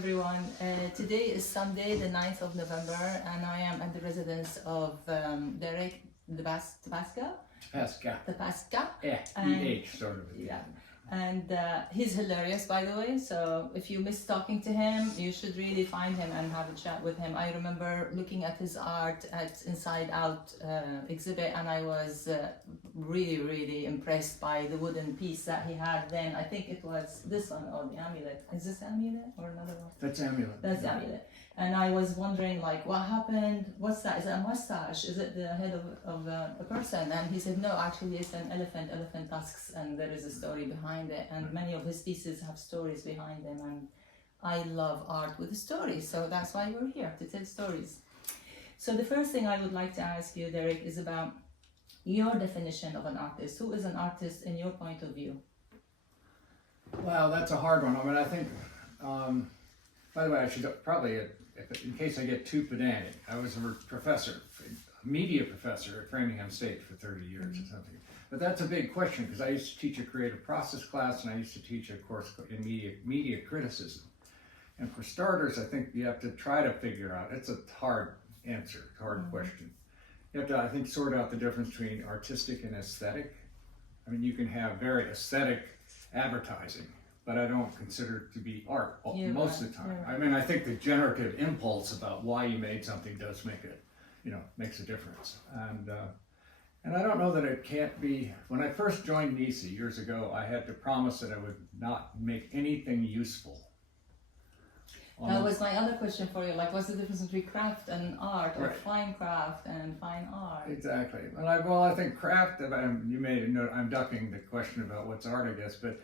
everyone. Today is Sunday, the 9th of November, and I am at the residence of Derrick, the Paske. Paske. Yeah, EH sort of. Yeah. And he's hilarious, by the way, so if you miss talking to him, you should really find him and have a chat with him. I remember looking at his art at Inside Out exhibit, and I was really impressed by the wooden piece that he had then. I think it was this one, or the amulet. Is this amulet or another one? That's amulet. That's amulet. And I was wondering, like, what happened? What's that? Is it a mustache? Is it the head of a person? And he said, no, actually it's an elephant tusks, and there is a story behind it. And many of his pieces have stories behind them. And I love art with stories, so that's why we're here, to tell stories. So the first thing I would like to ask you, Derrick, is about your definition of an artist. Who is an artist in your point of view? Well, that's a hard one. I mean, I think, by the way, I should probably, in case I get too pedantic, I was a professor, a media professor at Framingham State for 30 years or something. But that's a big question, because I used to teach a creative process class, and I used to teach a course in media criticism. And for starters, I think you have to try to figure out, it's a hard answer, hard question. You have to, I think, sort out the difference between artistic and aesthetic. I mean, you can have very aesthetic advertising, but I don't consider it to be art most of the time. I mean, I think the generative impulse about why you made something does make it, makes a difference. And I don't know that it can't be. When I first joined NISA years ago, I had to promise that I would not make anything useful. That was my other question for you. Like, what's the difference between craft and art, or Right. fine craft and fine art? Exactly. Well, I think craft. You made a note. I'm ducking the question about what's art, I guess, but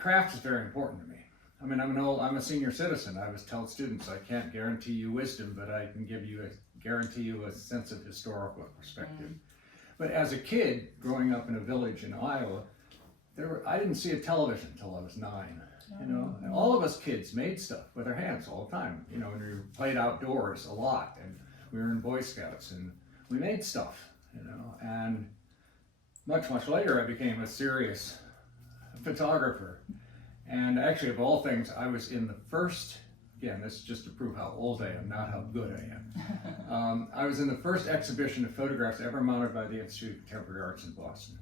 craft is very important to me. I mean, I'm a senior citizen. I always tell students I can't guarantee you wisdom, but I can guarantee you a sense of historical perspective. But as a kid growing up in a village in Iowa, I didn't see a television until I was 9. And all of us kids made stuff with our hands all the time. And we played outdoors a lot, and we were in Boy Scouts, and we made stuff. And much later, I became a serious photographer. And actually, of all things, I was in the first. Again, this is just to prove how old I am, not how good I am. I was in the first exhibition of photographs ever mounted by the Institute of Contemporary Arts in Boston.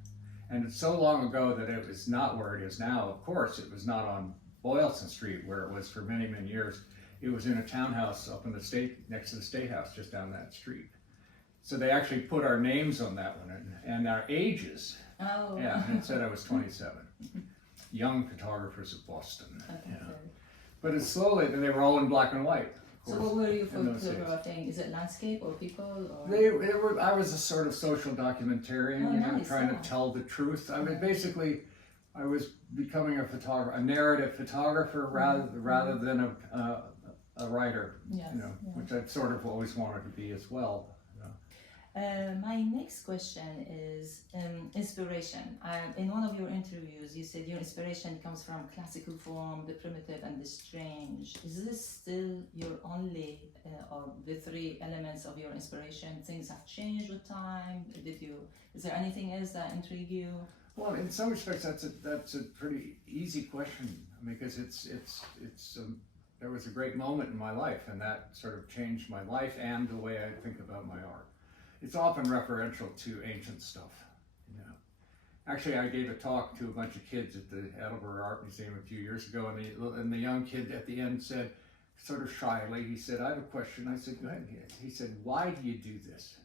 And it's so long ago that it was not where it is now. Of course, it was not on Boylston Street, where it was for many years. It was in a townhouse up in the state, next to the State House, just down that street. So they actually put our names on that one and our ages. Oh. Yeah, and it said I was 27. Young photographers of Boston. Okay. But it's slowly, and they were all in black and white. So what were you photographing? Is it landscape or people? Or? I was a sort of social documentarian, trying to tell the truth. I mean, basically, I was becoming a narrative photographer rather than a writer, which I've sort of always wanted to be as well. My next question is inspiration. In one of your interviews, you said your inspiration comes from classical form, the primitive, and the strange. Is this still your only, or the 3 elements of your inspiration? Things have changed with time. Is there anything else that intrigue you? Well, in some respects, that's a pretty easy question, because there was a great moment in my life, and that sort of changed my life and the way I think about my art. It's often referential to ancient stuff. Actually, I gave a talk to a bunch of kids at the Edinburgh Art Museum a few years ago, and the young kid at the end said, sort of shyly, he said, "I have a question." I said, "Go ahead." He said, "Why do you do this?"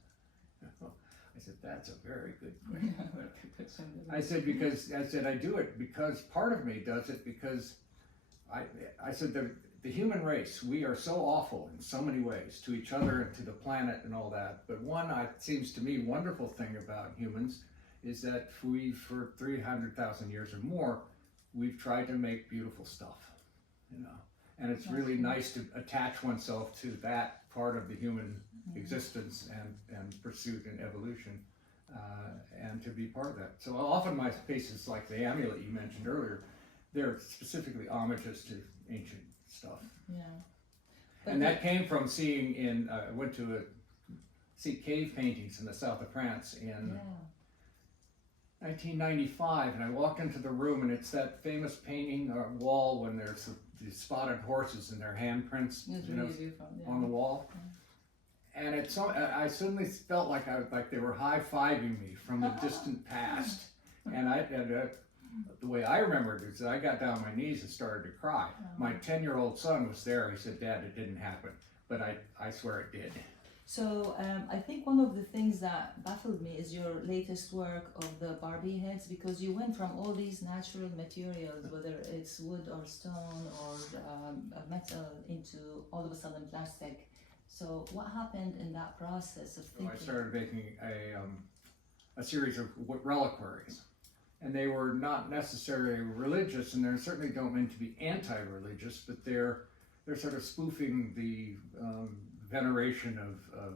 I said, "That's a very good question." I said, "I do it because part of me does it because I said the human race, we are so awful in so many ways to each other and to the planet and all that. But one, seems to me, wonderful thing about humans is that we, for 300,000 years or more, we've tried to make beautiful stuff, And it's really nice to attach oneself to that part of the human existence and pursuit and evolution, and to be part of that. So often my pieces, like the amulet you mentioned earlier, they're specifically homages to ancient stuff. Yeah. And that came from seeing I went to see cave paintings in the south of France in 1995, and I walked into the room, and it's that famous painting wall when there's the spotted horses and their handprints, It's you know, really beautiful. Yeah. on the wall. And I suddenly felt like they were high-fiving me from the distant past. And the way I remembered it is that I got down on my knees and started to cry. My 10-year-old son was there. He said, "Dad, it didn't happen," but I swear it did. So I think one of the things that baffled me is your latest work of the Barbie heads, because you went from all these natural materials, whether it's wood or stone or metal, into all of a sudden plastic. So what happened in that process of thinking? So I started making a series of reliquaries, and they were not necessarily religious, and they certainly don't mean to be anti-religious, but they're sort of spoofing the veneration of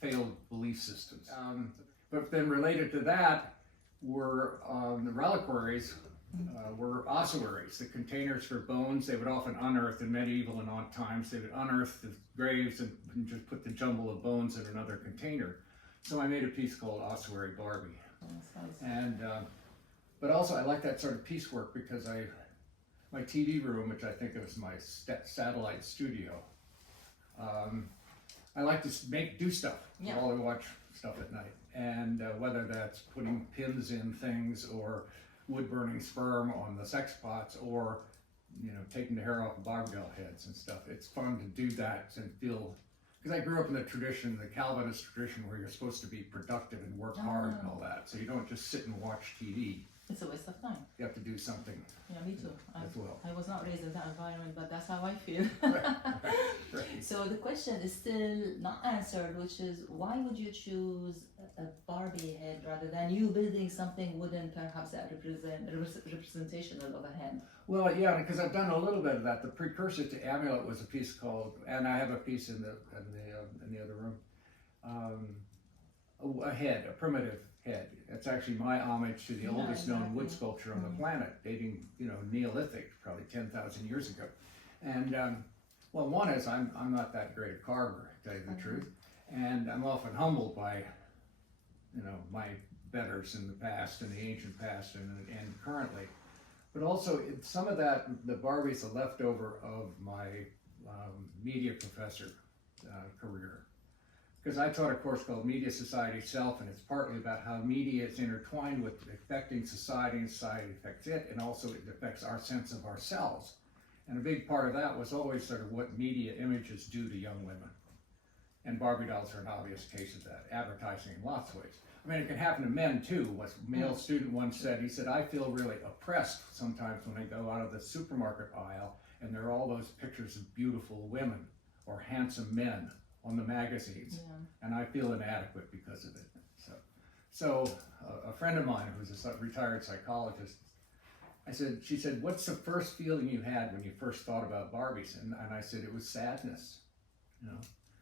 failed belief systems. But then related to that were the reliquaries were ossuaries, the containers for bones. They would often unearth in medieval and odd times. They would unearth the graves and just put the jumble of bones in another container. So I made a piece called Ossuary Barbie. And but also I like that sort of piecework because my TV room, which I think of as my satellite studio, I like to do stuff while I watch stuff at night, and whether that's putting pins in things or wood burning sperm on the sex pots, or taking the hair off of barbell heads and stuff. It's fun to do that and feel, because I grew up in the tradition, the Calvinist tradition, where you're supposed to be productive and work hard and all that. So you don't just sit and watch TV. It's a waste of time. You have to do something. Yeah, me too. As well. I was not raised in that environment, but that's how I feel. Right. So the question is still not answered, which is, why would you choose a Barbie head rather than you building something wooden, perhaps that representational of a head? Well, yeah, because I've done a little bit of that. The precursor to Amulet was a piece called, and I have a piece in the other room, a head, a primitive head. It's actually my homage to the oldest known wood sculpture on the planet, dating, Neolithic, probably 10,000 years ago. And well, one is I'm not that great a carver, to tell you the truth, and I'm often humbled by, my betters in the past, and the ancient past, and currently. But also, some of that, the Barbie's a leftover of my media professor career. Because I taught a course called Media, Society, Self, and it's partly about how media is intertwined with affecting society, and society affects it, and also it affects our sense of ourselves. And a big part of that was always sort of what media images do to young women. And Barbie dolls are an obvious case of that, advertising in lots of ways. I mean, it can happen to men too. What a male student once said, he said, "I feel really oppressed sometimes when I go out of the supermarket aisle and there are all those pictures of beautiful women or handsome men on the magazines, and I feel inadequate because of it." So a friend of mine who's a retired psychologist, she said, "What's the first feeling you had when you first thought about Barbies?" And I said, "It was sadness,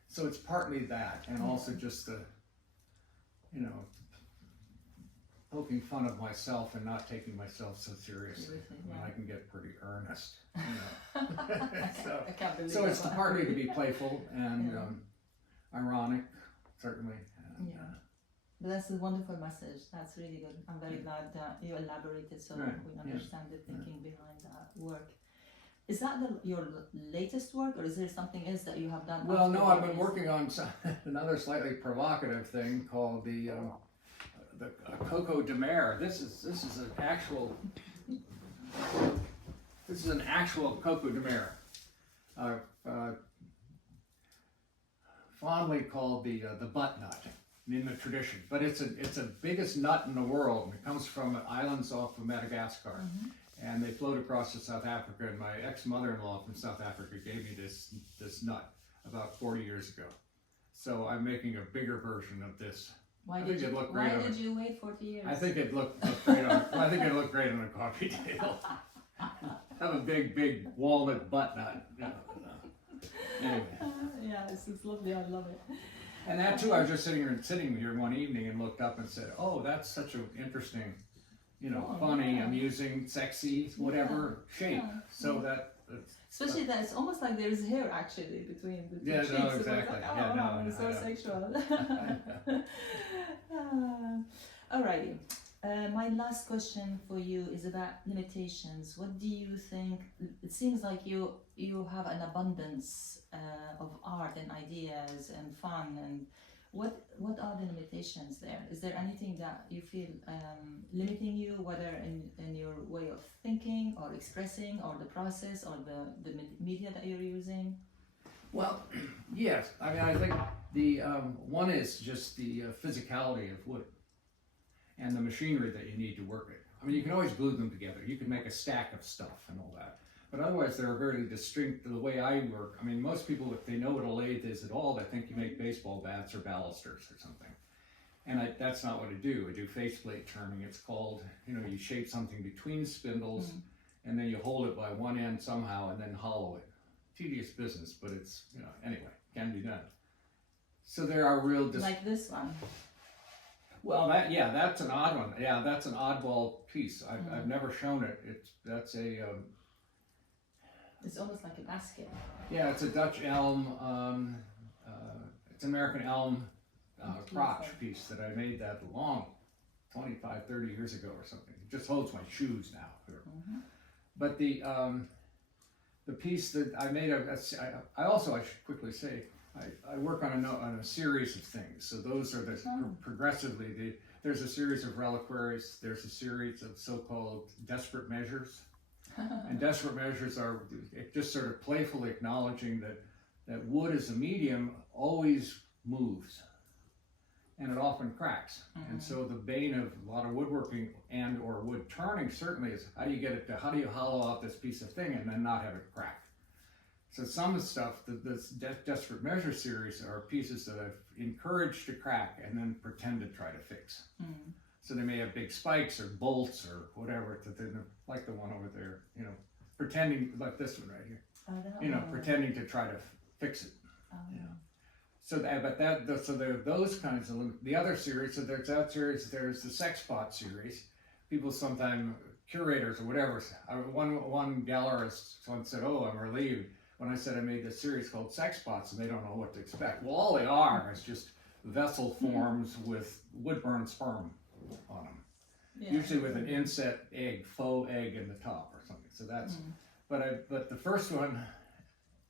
So it's partly that, and also just the, poking fun of myself and not taking myself so seriously. I mean, I can get pretty earnest, So it's partly to be playful and ironic, certainly. And, but that's a wonderful message. That's really good. I'm very glad that you elaborated so we understand the thinking behind that work. Is that your latest work, or is there something else that you have done? Well, no, I've been working on another slightly provocative thing called the Coco de Mer. This is an actual Coco de Mer, fondly called the butt nut in the tradition. But it's the biggest nut in the world, and it comes from islands off of Madagascar. And they float across to South Africa, and my ex-mother-in-law from South Africa gave me this nut about 40 years ago. So I'm making a bigger version of this. Why did you wait 40 years? I think it looked great on a coffee table. Have a big walnut butt nut. Anyway. It's lovely. I love it. And that too, I was just sitting here one evening and looked up and said, "Oh, that's such an interesting, funny, amusing, sexy, whatever shape." So especially that it's almost like there's hair actually between the two cheeks. No, exactly. It's so sexual. Alrighty. My last question for you is about limitations. What do you think? It seems like you have an abundance of art and ideas and fun. And what are the limitations there? Is there anything that you feel limiting you, whether in your way of thinking or expressing, or the process, or the media that you're using? Well, yes. I mean, I think the one is just the physicality of wood and the machinery that you need to work it. I mean, you can always glue them together. You can make a stack of stuff and all that. But otherwise, they're very distinct. The way I work, I mean, most people, if they know what a lathe is at all, they think you make baseball bats or balusters or something. And that's not what I do. I do faceplate turning. It's called, you shape something between spindles, and then you hold it by one end somehow and then hollow it. Tedious business, but it's, anyway, can be done. So there are real... Like this one. Well, that's an odd one. Yeah, that's an oddball piece. I've never shown it. That's a... It's almost like a basket. Yeah, it's a Dutch elm. It's American elm crotch piece that I made that long, 25, 30 years ago or something. It just holds my shoes now. But the piece that I made, I should quickly say, I work on a series of things. So those are progressively, there's a series of reliquaries, there's a series of so-called desperate measures. And desperate measures are just sort of playfully acknowledging that wood as a medium always moves. And it often cracks. And so the bane of a lot of woodworking and or wood turning certainly is how do you hollow out this piece of thing and then not have it crack? So some of the stuff, this Desperate Measure series are pieces that I've encouraged to crack and then pretend to try to fix. So they may have big spikes or bolts or whatever, like the one over there, pretending, like this one right here, pretending to try to fix it. So there are those kinds of the other series. So there's that series. There's the sex pot series. People sometimes, curators or whatever. One gallerist once said, "Oh, I'm relieved when I said I made this series called Sex Pots, and they don't know what to expect." Well, all they are is just vessel forms with wood-burned sperm on them, usually with an inset egg, faux egg in the top or something. So that's. But the first one,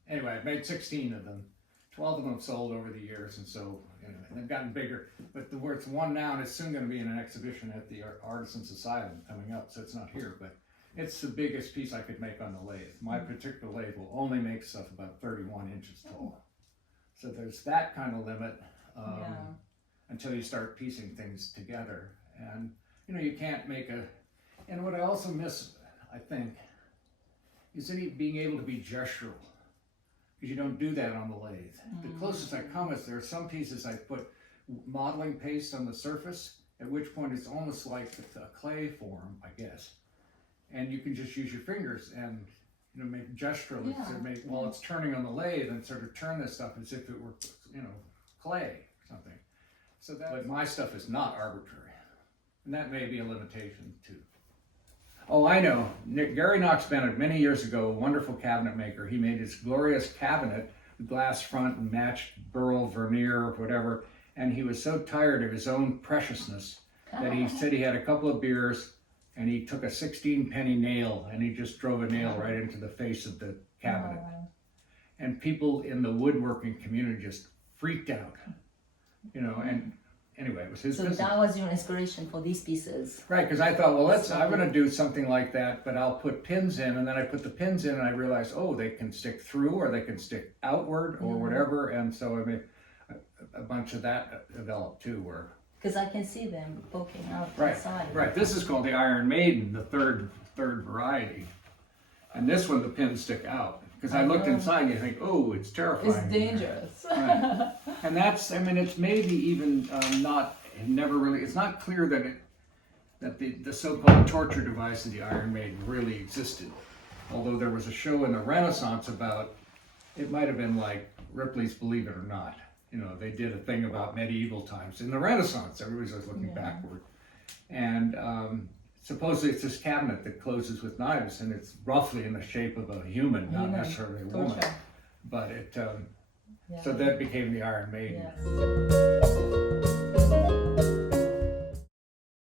anyway, I've made 16 of them. 12 of them have sold over the years, and so they've gotten bigger. But the worth one now, and it's soon going to be in an exhibition at the Artisans Asylum coming up, so it's not here, but it's the biggest piece I could make on the lathe. My particular lathe will only make stuff about 31 inches tall. So there's that kind of limit until you start piecing things together. And you can't make and what I also miss, I think, is being able to be gestural. Because you don't do that on the lathe. The closest I come is there are some pieces I put modeling paste on the surface, at which point it's almost like a clay form, I guess. And you can just use your fingers and make gesturally, while it's turning on the lathe, and sort of turn this stuff as if it were clay or something. So but my stuff is not arbitrary, and that may be a limitation too. Oh, I know. Gary Knox Bennett, many years ago, a wonderful cabinet maker. He made his glorious cabinet with glass front and matched burl, veneer, whatever. And he was so tired of his own preciousness that he said he had a couple of beers and he took a 16-penny nail and he just drove a nail right into the face of the cabinet. And people in the woodworking community just freaked out, and anyway, it was his business. So that was your inspiration for these pieces. Right, because I thought, well, I'm going to do something like that, but I'll put pins in, and then I put the pins in, and I realized, they can stick through, or they can stick outward, or whatever, and so I made a bunch of that developed too, where... Because I can see them poking out inside. Right, this is called the Iron Maiden, the third variety, and this one, the pins stick out. Because I looked inside and you think, it's terrifying. It's dangerous. Right. And it's maybe even it's not clear that the so-called torture device of the Iron Maiden really existed. Although there was a show in the Renaissance it might have been like Ripley's Believe It or Not. They did a thing about medieval times. In the Renaissance, everybody's always looking backward. And supposedly it's this cabinet that closes with knives, and it's roughly in the shape of a human, not necessarily a woman. But so that became the Iron Maiden.